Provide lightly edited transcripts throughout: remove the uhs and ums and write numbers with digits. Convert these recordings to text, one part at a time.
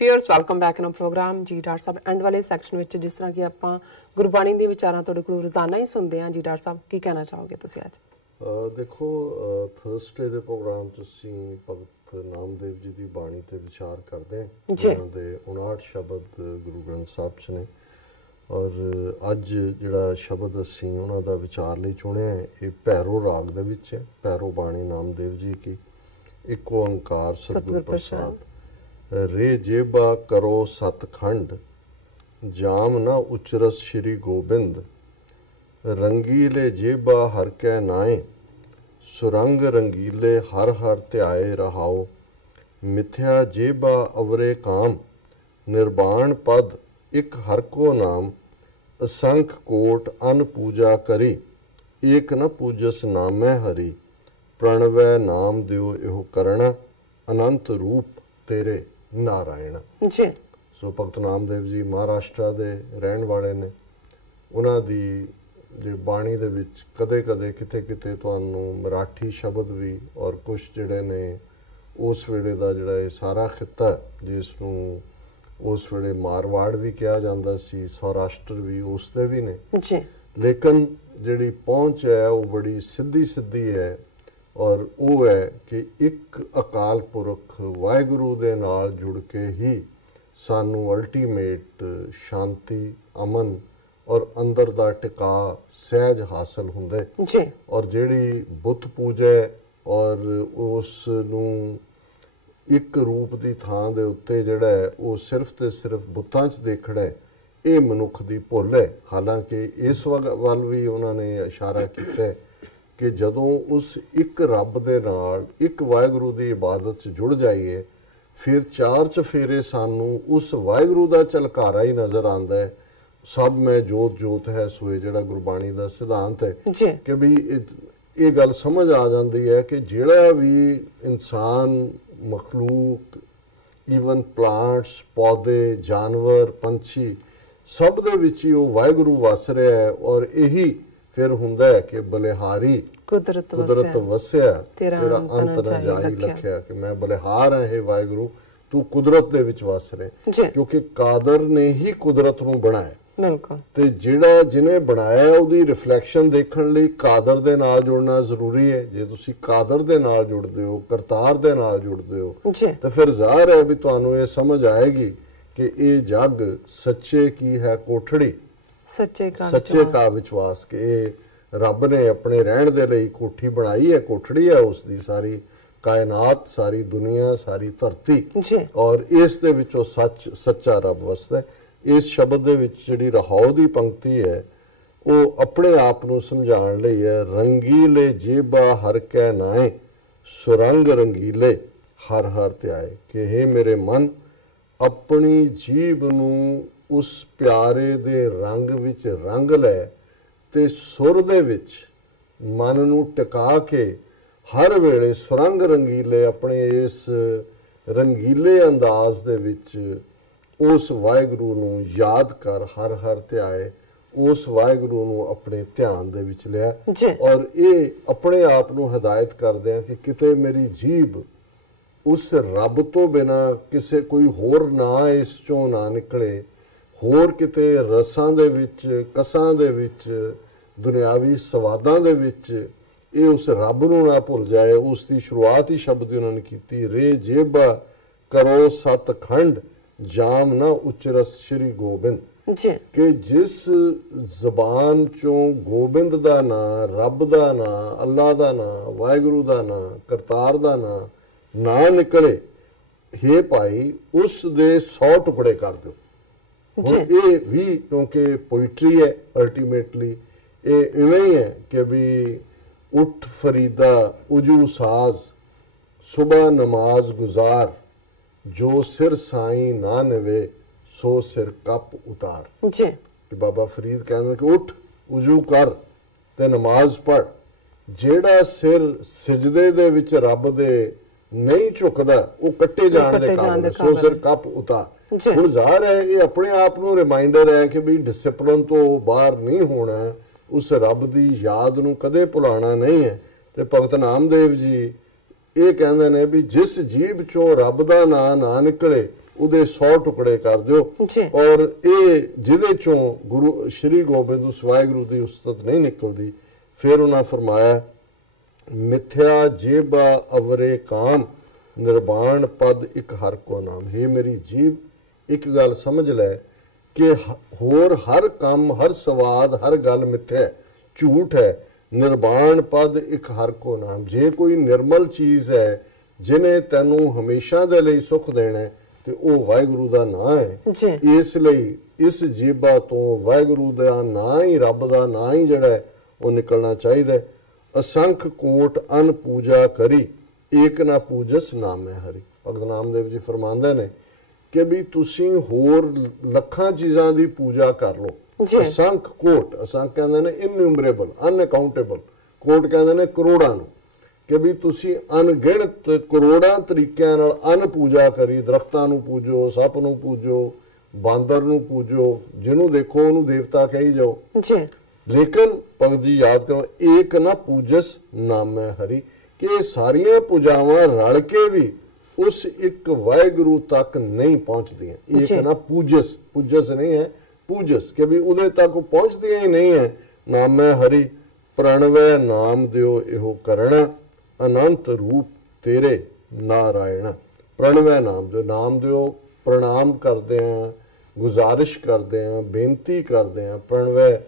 Viewers welcome back in program जी doctor साहब and वाले सैक्शन में जिस तरह कि आप गुरबाणी के विचारां तुहाडे कोलों रोजाना ही सुनते हैं जी डॉक्टर साहब की कहना चाहोगे तुसीं अज? देखो थर्सडे के प्रोग्राम च असीं भगत नामदेव जी की बाणी ते विचार करते हैं। उन्हां दे 59 शब्द गुरु ग्रंथ साहब च ने और अज जिहड़ा शब्द असीं उन्हां दा विचार लई चुनिया है ये भैरो राग दे विच है। भैरो बाणी नामदेव जी की एक ओंकार सतगुर प्रसाद रे जेबा करो सतखंड जाम न उचरस श्री गोबिंद रंगीले जेबा हर कै नाए सुरंग रंगीले हर हर ध्याए रहाओ मिथ्या जेबा अवरे काम निर्वाण पद एक हर को नाम असंख कोट अन पूजा करी एक न पूजस नामै हरि प्रणवै नाम दियो एहो करना अनंत रूप तेरे नारायण जी। सो भगत नामदेव जी महाराष्ट्र के रहने वाले ने उन्हां दी जे बाणी दे विच कदे कदे किते किते तुहानूं मराठी शब्द भी और कुछ जिहड़े ने उस वेले दा जिहड़ा ये सारा खिता जिसनूं उस वेले मारवाड़ भी कहा जांदा सी सौराष्ट्र भी उसदे भी ने जी। लेकिन जिहड़ी पहुंच है वो बड़ी सीधी सीधी है और वो है कि एक अकाल पुरख वाहिगुरू दे नाल जुड़ के ही सानू अल्टीमेट शांति अमन और अंदर दा टिका सहज हासिल हुंदा है। और जिहड़ी बुत पूजा और उस नूं एक रूप की थां दे उत्ते जिहड़ा है वो सिर्फ ते सिर्फ बुतां च देखना है ये मनुख दी भुल है। हालांकि इस वल भी उन्होंने इशारा किया है कि जदों उस एक रब दे नाल एक वाहिगुरू की इबादत च जुड़ जाइए फिर चार चफेरे सानू उस वाहिगुरू का झलकारा ही नज़र आता है। सब में जोत जोत है सोए जिहड़ा गुरबाणी का सिद्धांत है कि भी ये गल समझ आ जाती है कि जिहड़ा भी इंसान मखलूक ईवन प्लांट्स पौधे जानवर पंछी सब दे विच ही वो वाहिगुरू वस रहा है और यही फिर हुंदा है कि बलिहारी कुदरत वसिया तेरा अंत न जाई लख्या कि मैं बलिहार है हे वाहिगुरू तू कुदरत दे विच वस रहे क्योंकि कादर ने ही कुदरत नूं बनाया ते जिहड़ा जिन्हें बनाया उहदी रिफ्लैक्शन देखण लई कादर दे नाल जुड़ना जरूरी है। जे तुसीं कादर दे नाल जुड़दे हो करतार दे नाल जुड़दे हो ते फिर ज़ाहिर है भी तुहानूं ये समझ आएगी कि ये जग सच्चे की है कोठड़ी सच्चे का विश्वास कि रब ने अपने रहन दे लई कोठी बनाई है कोठड़ी है उसकी सारी कायनात सारी दुनिया सारी धरती और इस दे विचों सच सच्चा रब वसदा है। इस शब्द दे विच जिहड़ी रहाओ दी पंक्ति है वो अपने आप नूं समझाउण लई है रंगीले जेबा हर कै नाए सुरंग रंगीले हर हर ध्याए कि हे मेरे मन अपनी जीभ नूं उस प्यारे दे रंग विच रंग लै ते सुर दे विच मन नूं टिका के हर वेले सुरंग रंगीले अपने इस रंगीले अंदाज दे विच उस वाहिगुरू नूं याद कर हर हर ध्याए उस वाहिगुरू नूं अपने ध्यान दे विच लिया और ये अपने आप नूं हिदायत करदे हैं कि किते मेरी जीभ उस रब तो बिना किसे कोई होर ना इस चों ना निकले होर किते रसां दे विच कसां दे विच दुनियावी सवादां दे विच ये उस रब नूं ना भुल जाए। उसकी शुरुआत ही शब्द उन्होंने की रे जेबा करो सतखंड जाम ना उचरस श्री गोबिंद कि जिस जबान चों गोबिंद दा ना रब दा ना अल्लाह दा ना वाहिगुरू दा ना करतार दा ना निकले हे भाई उस दे 100 टुकड़े कर दो। ये भी क्योंकि पोइट्री है अल्टीमेटली ये इवें ही है कि भी उठ फरीदा उजू साज सुबह नमाज गुजार जो सिर साई ना नवे सो सिर कप उतार कि बाबा फरीद कहते कि उठ उजू कर ते नमाज पढ़ जेड़ा सिर सिजदे दे विच रब दे नहीं झुकदा वो कट्टे जाण दे काबिल सो सिर कप उतार। हुण ज़ाहिर है ये अपने आप नूं रिमाइंडर है कि भी डिसिपलिन तो बाहर नहीं होना उस रब की याद नूं कदे भुलाना नहीं है। ते भगत नामदेव जी ये कहते हैं भी जिस जीभ चों रब दा नां ना निकले ਉਹਦੇ 100 ਟੁਕੜੇ ਕਰ ਦਿਓ। ਔਰ ਇਹ ਜਿਹਦੇ ਚੋਂ ਗੁਰੂ ਸ਼੍ਰੀ ਗੋਬਿੰਦ ਉਸ ਵਾਹਿਗੁਰੂ ਦੀ ਉਸਤਤ ਨਹੀਂ ਨਿਕਲਦੀ, ਫਿਰ ਉਹਨਾਂ ਫਰਮਾਇਆ ਮਿਥਿਆ ਜੇਬਾ ਅਵਰੇ ਕਾਮ ਨਿਰਵਾਣ ਪਦ ਇੱਕ ਹਰ ਕੋ ਨਾਮ। हे ਮੇਰੀ ਜੀਵ, ਇੱਕ ਗੱਲ ਸਮਝ ਲੈ ਕਿ ਹੋਰ ਹਰ ਕੰਮ, ਹਰ ਸਵਾਦ, ਹਰ ਗੱਲ ਮਿੱਥਿਆ ਹੈ, ਝੂਠ ਹੈ। ਨਿਰਵਾਣ ਪਦ ਇੱਕ ਹਰ ਕੋ ਨਾਮ। ਜੇ ਕੋਈ ਨਿਰਮਲ ਚੀਜ਼ ਹੈ ਜਿਹਨੇ ਤੈਨੂੰ ਹਮੇਸ਼ਾ ਦੇ ਲਈ ਸੁੱਖ ਦੇਣਾ ਤੇ ਉਹ ਵਾਹਿਗੁਰੂ ਦਾ ਨਾਂ ਹੈ। ਇਸ ਲਈ ਇਸ ਜੀਭਾ ਤੋਂ ਵਾਹਿਗੁਰੂ ਦਾ ਨਾਂ ਹੀ, ਰੱਬ ਦਾ ਨਾਂ ਹੀ ਜਿਹੜਾ ਹੈ ਉਹ ਨਿਕਲਣਾ ਚਾਹੀਦਾ ਹੈ। ਅਸੰਖ ਕੋਟ ਅਨ ਪੂਜਾ ਕਰੀ, ਏਕ ਨਾ ਪੂਜਸ ਨਾਮੈ ਹਰੀ। ਭਗਤ ਨਾਮਦੇਵ ਜੀ ਫਰਮਾਉਂਦੇ ਨੇ ਕਿ ਵੀ ਤੁਸੀਂ ਹੋਰ ਲੱਖਾਂ ਚੀਜ਼ਾਂ ਦੀ ਪੂਜਾ ਕਰ ਲਓ। ਅਸੰਖ ਕੋਟ, ਅਸੰਖ ਕਹਿੰਦੇ ਨੇ ਇਨਨਿਊਮਰੇਬਲ, ਅਨਅਕਾਊਂਟੇਬਲ, ਕੋਟ ਕਹਿੰਦੇ ਨੇ ਕਰੋੜਾਂ ਨੂੰ, ਕਿ ਵੀ ਤੁਸੀਂ ਅਣਗਿਣਤ ਕਰੋੜਾਂ ਤਰੀਕਿਆਂ ਨਾਲ ਅਨ ਪੂਜਾ ਕਰੀ। ਦਰਖਤਾਂ ਨੂੰ ਪੂਜੋ, ਸੱਪ ਨੂੰ ਪੂਜੋ, ਬਾਂਦਰ ਨੂੰ ਪੂਜੋ, ਜਿਹਨੂੰ ਦੇਖੋ ਉਹਨੂੰ ਦੇਵਤਾ ਕਹੀ ਜਾਓ। ਲੇਕਿਨ ਭਗਤ ਜੀ ਯਾਦ ਕਰੋ, ਏਕ ਨਾ ਪੂਜਸ ਨਾਮੈ ਹਰੀ, ਕਿ ਇਹ ਸਾਰੀਆਂ ਪੂਜਾਵਾਂ ਰਲ ਕੇ ਵੀ ਉਸ ਇੱਕ ਵਾਹਿਗੁਰੂ ਤੱਕ ਨਹੀਂ ਪਹੁੰਚਦੀਆਂ। ਏਕ ਨਾ ਪੂਜਸ, ਪੂਜਸ ਨਹੀਂ ਹੈ, ਪੂਜਸ, ਕਿ ਵੀ ਉਹਦੇ ਤੱਕ ਪਹੁੰਚਦੀਆਂ ਹੀ ਨਹੀਂ ਹੈ। ਨਾਮੈ ਹਰੀ ਪ੍ਰਣਵੈ ਨਾਮ ਦਿਓ ਇਹੋ ਕਰਣਾ, ਅਨੰਤ ਰੂਪ ਤੇਰੇ ਨਾਰਾਇਣ। ਪ੍ਰਣਵੈ ਨਾਮ ਦਿਓ, ਨਾਮ ਦਿਓ, ਪ੍ਰਣਾਮ ਕਰਦੇ ਆ, ਗੁਜ਼ਾਰਿਸ਼ ਕਰਦੇ ਆ, ਬੇਨਤੀ ਕਰਦੇ ਆ। ਪ੍ਰਣਵੈ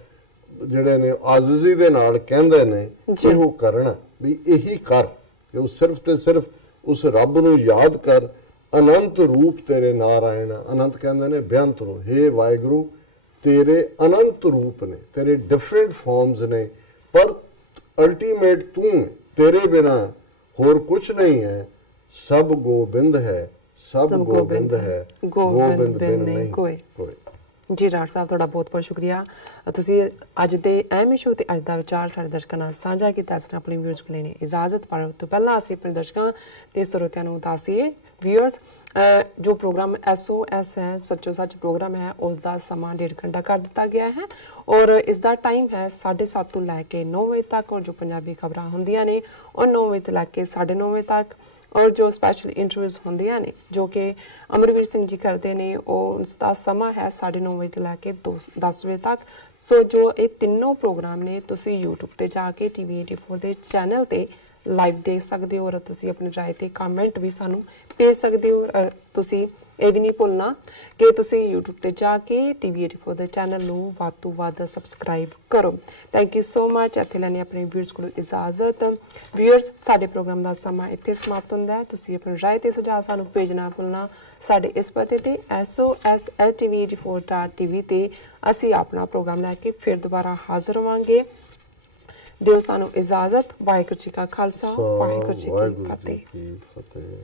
ਜਿਹੜੇ ਨੇ ਆਜ਼ਜ਼ੀ ਦੇ ਨਾਲ ਕਹਿੰਦੇ ਨੇ ਇਹੋ ਕਰਨਾ, ਵੀ ਇਹੀ ਕਰ, ਕਿ ਉਹ ਸਿਰਫ ਤੇ ਸਿਰਫ ਉਸ ਰੱਬ ਨੂੰ ਯਾਦ ਕਰ। ਅਨੰਤ ਰੂਪ ਤੇਰੇ ਨਾਰਾਇਣ। ਅਨੰਤ ਕਹਿੰਦੇ ਨੇ ਬੇਅੰਤ ਨੂੰ। हे ਵਾਹਿਗੁਰੂ, ਤੇਰੇ ਅਨੰਤ ਰੂਪ ਨੇ, ਤੇਰੇ ਡਿਫਰੈਂਟ ਫਾਰਮਸ ਨੇ, ਪਰ ਅਲਟੀਮੇਟ ਤੂੰ, ਤੇਰੇ ਬਿਨਾ ਹੋਰ ਕੁਛ ਨਹੀਂ ਹੈ। ਸਭ ਗੋਬਿੰਦ ਹੈ, ਸਭ ਗੋਬਿੰਦ ਹੈ, ਗੋਬਿੰਦ ਬਿਨ ਨਹੀਂ ਕੋਈ। ਜੀ ਡਾਕਟਰ ਸਾਹਿਬ, ਤੁਹਾਡਾ ਬਹੁਤ ਬਹੁਤ ਸ਼ੁਕਰੀਆ। ਤੁਸੀਂ ਅੱਜ ਦੇ ਅਹਿਮ ਇਸ਼ੂ ਤੇ ਅੱਜ ਦਾ ਵਿਚਾਰ ਸਾਡੇ ਦਰਸ਼ਕਾਂ ਨਾਲ ਸਾਂਝਾ ਕੀਤਾ। ਅਸੀਂ ਆਪਣੀ ਵਿਊਅਰਸ ਕੋਲ ਲੈਣੇ ਇਜਾਜ਼ਤ, ਪਰ ਉਸ ਤੋਂ ਪਹਿਲਾਂ ਅਸੀਂ ਆਪਣੇ ਦਰਸ਼ਕਾਂ ਤੇ ਸਰੋਤਿਆਂ ਨੂੰ ਦੱਸ ਦਈਏ ਵਿਊਅਰਸ, ਜੋ ਪ੍ਰੋਗਰਾਮ SOS ਹੈ, ਸੱਚੋ ਸੱਚ ਪ੍ਰੋਗਰਾਮ ਹੈ, ਉਸ ਦਾ ਸਮਾਂ 1.5 ਘੰਟਾ ਕਰ ਦਿੱਤਾ ਗਿਆ ਹੈ ਔਰ ਇਸ ਦਾ ਟਾਈਮ ਹੈ 7:30 ਤੋਂ ਲੈ ਕੇ 9 ਵਜੇ ਤੱਕ। ਔਰ ਜੋ ਪੰਜਾਬੀ ਖਬਰਾਂ ਹੁੰਦੀਆਂ ਨੇ ਉਹ 9 ਵਜੇ ਤੋਂ ਲੈ ਕੇ 9:30 ਵਜੇ ਤੱਕ। ਔਰ ਜੋ ਸਪੈਸ਼ਲ ਇੰਟਰਵਿਊਜ਼ ਹੁੰਦੀਆਂ ਨੇ ਜੋ ਕਿ ਅਮਰਵੀਰ ਸਿੰਘ ਜੀ ਕਰਦੇ ਨੇ, ਉਹ ਉਸ ਦਾ ਸਮਾਂ ਹੈ 9:30 ਵਜੇ ਤੋਂ ਲੈ ਕੇ 10 ਵਜੇ ਤੱਕ। ਸੋ ਜੋ ਇਹ ਤਿੰਨੋਂ ਪ੍ਰੋਗਰਾਮ ਨੇ ਤੁਸੀਂ YouTube ਤੇ ਜਾ ਕੇ TV84 ਦੇ ਚੈਨਲ ਤੇ ਲਾਈਵ ਦੇਖ ਸਕਦੇ ਹੋ ਔਰ ਤੁਸੀਂ ਆਪਣੀ ਰਾਏ ਤੇ ਕਮੈਂਟ ਵੀ ਸਾਨੂੰ ਭੇਜ ਸਕਦੇ ਹੋ। ਤੁਸੀਂ ਇਹ ਵੀ ਨਹੀਂ ਭੁੱਲਣਾ ਕਿ ਤੁਸੀਂ YouTube ਤੇ ਜਾ ਕੇ TV84 ਦੇ ਚੈਨਲ ਨੂੰ ਵੱਧ ਤੋਂ ਵੱਧ ਸਬਸਕ੍ਰਾਈਬ ਕਰੋ। Thank you so much. ਇੱਥੇ ਲੈਣੇ ਆਪਣੇ ਵਿਊਅਰਸ ਕੋਲੋਂ ਇਜਾਜ਼ਤ। ਵਿਊਅਰਸ, ਸਾਡੇ ਪ੍ਰੋਗਰਾਮ ਦਾ ਸਮਾਂ ਇੱਥੇ ਸਮਾਪਤ ਹੁੰਦਾ ਹੈ। ਤੁਸੀਂ ਆਪਣੀ ਰਾਏ ਤੇ ਸੁਝਾਅ ਸਾਨੂੰ ਭੇਜਣਾ ਭੁੱਲਣਾ। ਸਾਡੇ ਇਸ ਪਤੇ ਤੇ SOS@TV84.tv ਤੇ ਅਸੀਂ ਆਪਣਾ ਪ੍ਰੋਗਰਾਮ ਲੈ ਕੇ ਫਿਰ ਦੁਬਾਰਾ ਹਾਜ਼ਰ ਹੋਵਾਂਗੇ। ਦਿਓ ਸਾਨੂੰ ਇਜਾਜ਼ਤ। ਵਾਹਿਗੁਰੂ ਜੀ ਕਾ ਖਾਲਸਾ, ਵਾਹਿਗੁਰੂ ਜੀ ਕੀ ਫਤਿਹ।